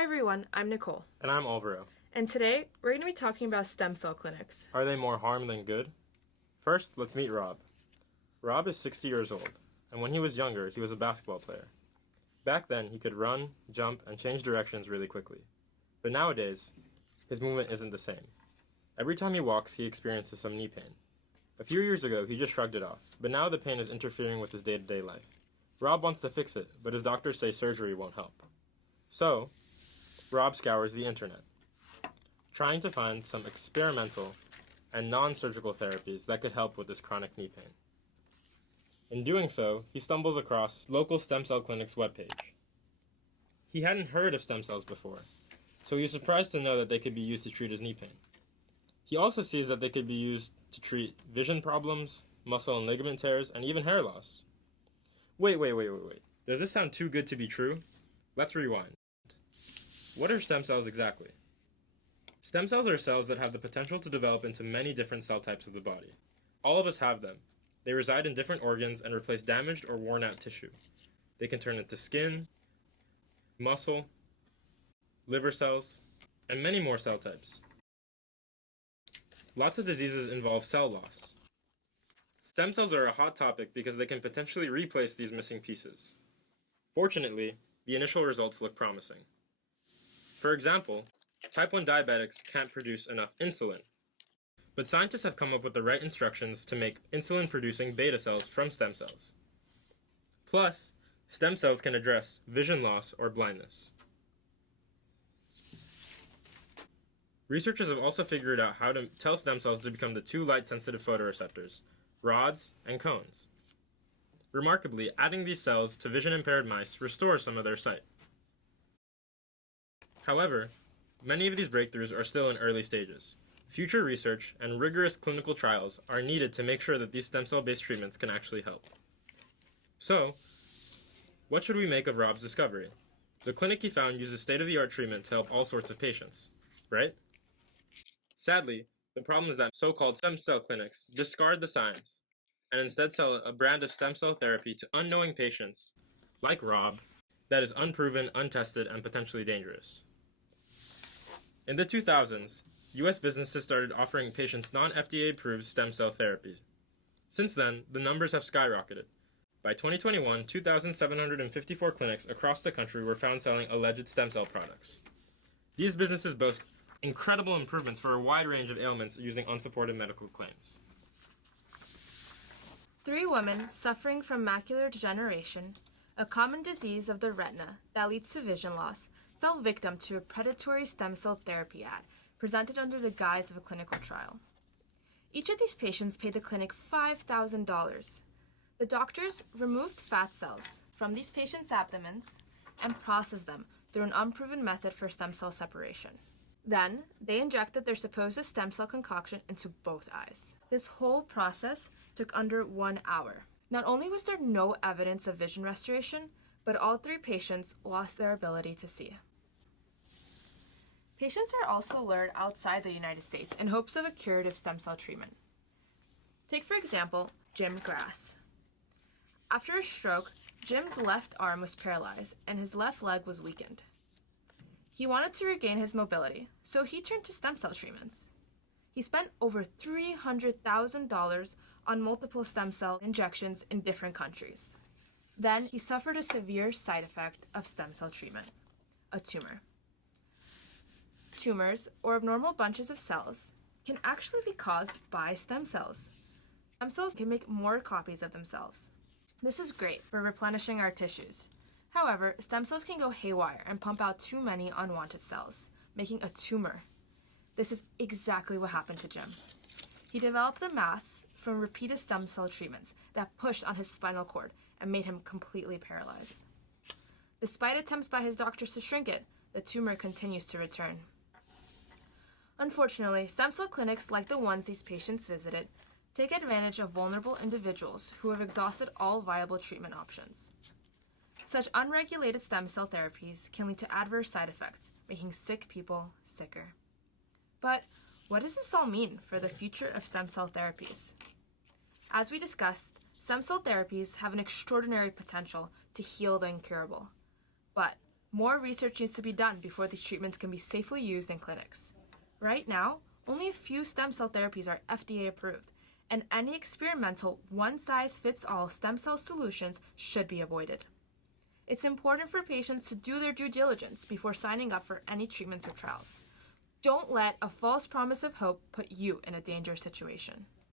Hi everyone, I'm Nicole. And I'm Alvaro. And today, we're going to be talking about stem cell clinics. Are they more harm than good? First, let's meet Rob. Rob is 60 years old, and when he was younger, he was a basketball player. Back then, he could run, jump, and change directions really quickly. But nowadays, his movement isn't the same. Every time he walks, he experiences some knee pain. A few years ago, he just shrugged it off, but now the pain is interfering with his day-to-day life. Rob wants to fix it, but his doctors say surgery won't help. So, Rob scours the internet, trying to find some experimental and non-surgical therapies that could help with this chronic knee pain. In doing so, he stumbles across local stem cell clinic's webpage. He hadn't heard of stem cells before, so he was surprised to know that they could be used to treat his knee pain. He also sees that they could be used to treat vision problems, muscle and ligament tears, and even hair loss. Wait. Does this sound too good to be true? Let's rewind. What are stem cells exactly? Stem cells are cells that have the potential to develop into many different cell types of the body. All of us have them. They reside in different organs and replace damaged or worn out tissue. They can turn into skin, muscle, liver cells, and many more cell types. Lots of diseases involve cell loss. Stem cells are a hot topic because they can potentially replace these missing pieces. Fortunately, the initial results look promising. For example, type 1 diabetics can't produce enough insulin, but scientists have come up with the right instructions to make insulin-producing beta cells from stem cells. Plus, stem cells can address vision loss or blindness. Researchers have also figured out how to tell stem cells to become the two light-sensitive photoreceptors, rods and cones. Remarkably, adding these cells to vision-impaired mice restores some of their sight. However, many of these breakthroughs are still in early stages. Future research and rigorous clinical trials are needed to make sure that these stem cell-based treatments can actually help. So, what should we make of Rob's discovery? The clinic he found uses state-of-the-art treatment to help all sorts of patients, right? Sadly, the problem is that so-called stem cell clinics discard the science and instead sell a brand of stem cell therapy to unknowing patients, like Rob, that is unproven, untested, and potentially dangerous. In the 2000s, U.S. businesses started offering patients non-FDA-approved stem cell therapy. Since then, the numbers have skyrocketed. By 2021, 2,754 clinics across the country were found selling alleged stem cell products. These businesses boast incredible improvements for a wide range of ailments using unsupported medical claims. 3 women suffering from macular degeneration, a common disease of the retina that leads to vision loss, fell victim to a predatory stem cell therapy ad presented under the guise of a clinical trial. Each of these patients paid the clinic $5,000. The doctors removed fat cells from these patients' abdomens and processed them through an unproven method for stem cell separation. Then, they injected their supposed stem cell concoction into both eyes. This whole process took under 1 hour. Not only was there no evidence of vision restoration, but all 3 patients lost their ability to see. Patients are also lured outside the United States in hopes of a curative stem cell treatment. Take, for example, Jim Grass. After a stroke, Jim's left arm was paralyzed and his left leg was weakened. He wanted to regain his mobility, so he turned to stem cell treatments. He spent over $300,000 on multiple stem cell injections in different countries. Then he suffered a severe side effect of stem cell treatment, a tumor. Tumors, or abnormal bunches of cells, can actually be caused by stem cells. Stem cells can make more copies of themselves. This is great for replenishing our tissues. However, stem cells can go haywire and pump out too many unwanted cells, making a tumor. This is exactly what happened to Jim. He developed a mass from repeated stem cell treatments that pushed on his spinal cord and made him completely paralyzed. Despite attempts by his doctors to shrink it, the tumor continues to return. Unfortunately, stem cell clinics like the ones these patients visited take advantage of vulnerable individuals who have exhausted all viable treatment options. Such unregulated stem cell therapies can lead to adverse side effects, making sick people sicker. But what does this all mean for the future of stem cell therapies? As we discussed, stem cell therapies have an extraordinary potential to heal the incurable. But More research needs to be done before these treatments can be safely used in clinics. Right now, only a few stem cell therapies are FDA approved, and any experimental one-size-fits-all stem cell solutions should be avoided. It's important for patients to do their due diligence before signing up for any treatments or trials. Don't let a false promise of hope put you in a dangerous situation.